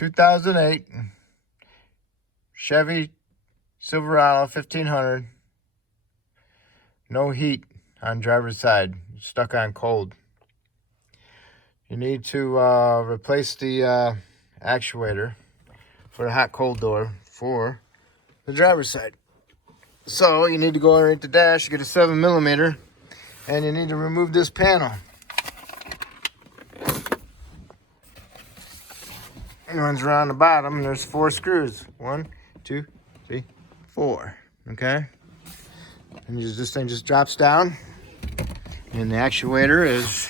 2008 Chevy Silverado 1500. No heat on driver's side. Stuck on cold. You need to replace the actuator for the hot cold door for the driver's side. So you need to go underneath the dash, get a 7mm, and you need to remove this panel. It runs around the bottom, and there's 4 screws. 1, 2, 3, 4. Okay? And this thing just drops down, and the actuator is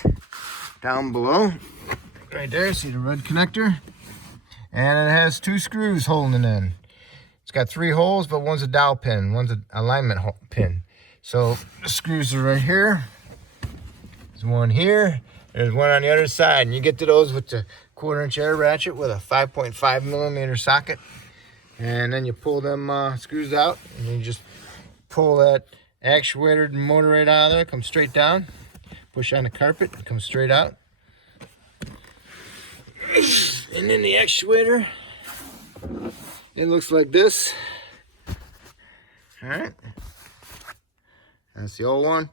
down below. Right there, see the red connector? And it has 2 screws holding it in. It's got 3 holes, but one's a dowel pin, one's an alignment pin. So the screws are right here. There's one here. There's one on the other side. And you get to those with the 1/4-inch air ratchet with a 5.5mm socket. And then you pull them screws out, and you just pull that actuator motor right out of there. Comes straight down. Push on the carpet. It comes straight out. And then the actuator, it looks like this. All right. That's the old one.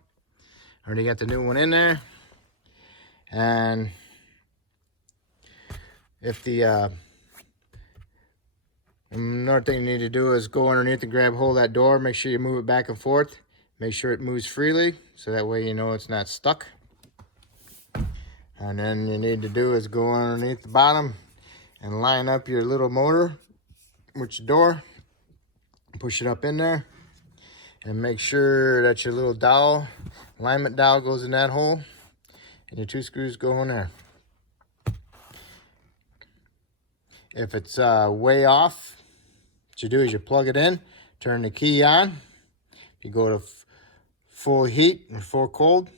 Already got the new one in there. And if the another thing you need to do is go underneath and grab hold of that door. Make sure you move it back and forth. Make sure it moves freely, so that way you know it's not stuck. And then you need to do is go underneath the bottom and line up your little motor with your door. Push it up in there. And make sure that your little dowel, alignment dowel, goes in that hole. And your 2 screws go in there. If it's way off, what you do is you plug it in, turn the key on. If you go to full heat or full cold,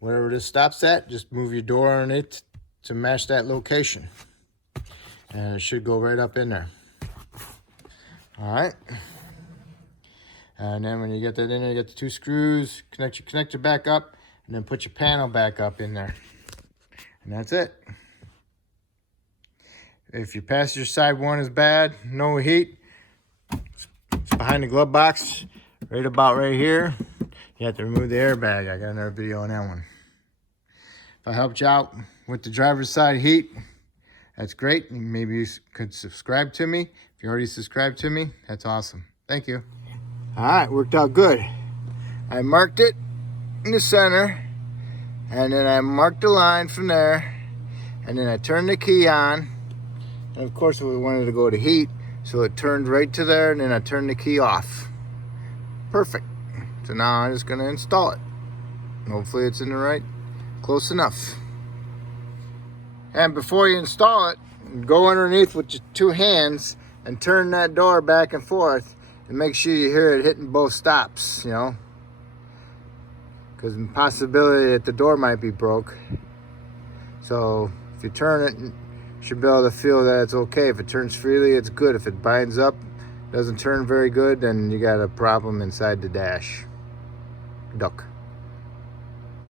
whatever this stops at, just move your door underneath to match that location. And it should go right up in there. All right. And then when you get that in there, you get the 2 screws, connect your connector back up, and then put your panel back up in there. And that's it. If your passenger side one is bad, no heat, it's behind the glove box, right about right here. You have to remove the airbag. I got another video on that one. If I helped you out with the driver's side heat, that's great. Maybe you could subscribe to me. If you already subscribed to me, that's awesome. Thank you. All right, worked out good. I marked it in the center, and then I marked the line from there, and then I turned the key on. And of course, we wanted to go to heat, so it turned right to there, and then I turned the key off. Perfect. So now I'm just gonna install it. Hopefully it's in the right, close enough. And before you install it, go underneath with your 2 hands and turn that door back and forth, and make sure you hear it hitting both stops, you know, because the possibility that the door might be broke. So if you turn it, you should be able to feel that it's okay. If it turns freely, it's good. If it binds up, doesn't turn very good, then you got a problem inside the dash. Duck.